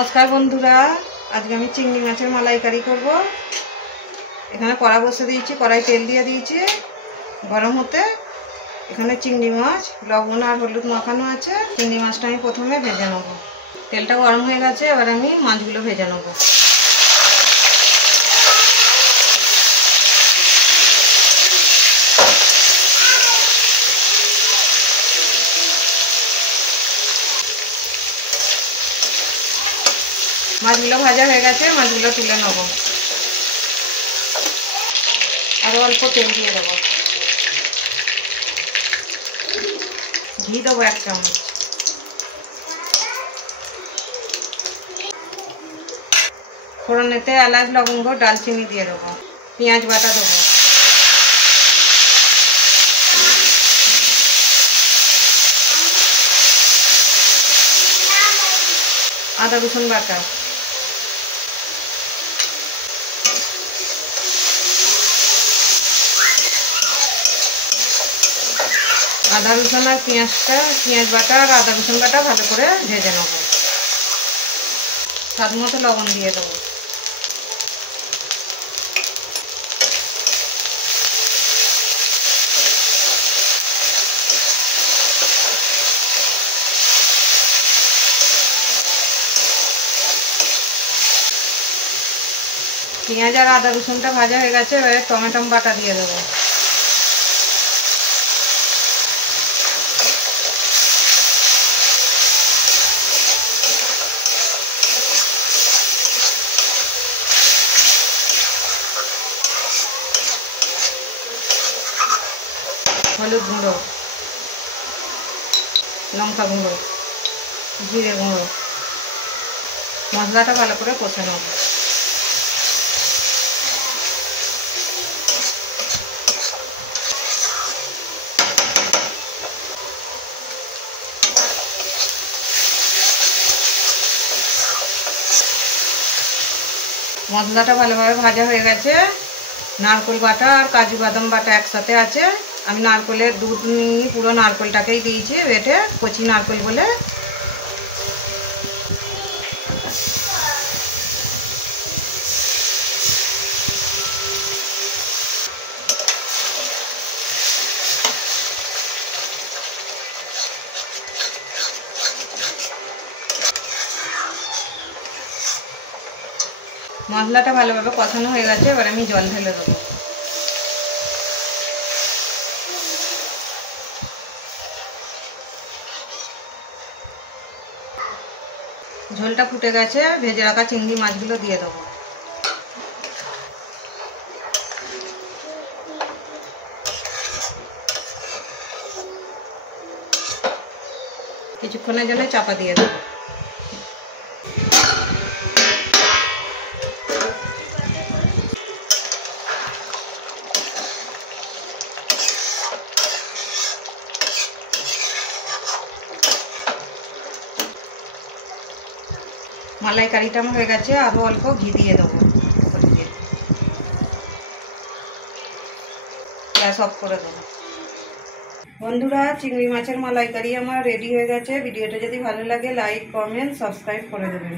नमस्कार बंधुरा आज के चिंगड़ी माछेर मालाइकारी करब। एखाने कड़ा बसे दिएछि, कड़ाई तेल दिए दिएछि गरम होते। एखाने चिंगड़ी माछ लवण और हलुद माखानो आछे। चिंगड़ी माछटा आमि प्रथमे भेजे नेब। तेलटा गरम हये गेछे, एबार आमि माछगुलो भेजे नेब। माछगुलो भाजा हये गेछे, माछगुलो तुले नेब। आरो अल्प तेल दिए देब, घी देब 1 चामच, फोड़नेते एलाच लवंग दालचिनी दिए देब, पेঁয়াজ बाटा देब, आदा रसुन बाटा, आदा रसुन और पेঁয়াজ बाटा और आदा रसुन बाटा भालो करे भेजे नेब। स्वाद मतो लवण दिए देब, पेঁয়াজ और आदा रसुनटा भाजा हये गेछे। एबारे टमेटो बाटा दिए देब, हलुद गुঁড়ো, लंका गुঁড়ো, जिरे गुঁড়ो, मसलाटा भालो करे कषे नेब। मसलाटा भालोभाবে भाजा হয়ে গেছে। नारकेल बाटा और काजू बादाम बाटा एकसाथे आछे। आमी नारकेलेर दूध निয়ে पुरो नारकेलटाकेই দিয়েছি বেটে, কচি नारकेल বলে। मसलाटा भालोभाবে কষানো হয়ে গেছে, এবার আমি জল ঢেলে দেব। झोलटा फुटे गेছে, भेजे रखा चिंगड़ी माछगुलो दिए देब। কিছুক্ষণের জন্য চাপা দিয়ে দেব। মালাইকারিটা হয়ে গেছে, আরো অল্প ঘি দিয়ে দেবো। গ্যাস অফ করে দেবো। বন্ধুরা, চিংড়ি মাছের মালাইকারি আমার রেডি হয়ে গেছে। ভিডিওটা যদি ভালো লাগে লাইক, কমেন্ট, সাবস্ক্রাইব করে দেবেন।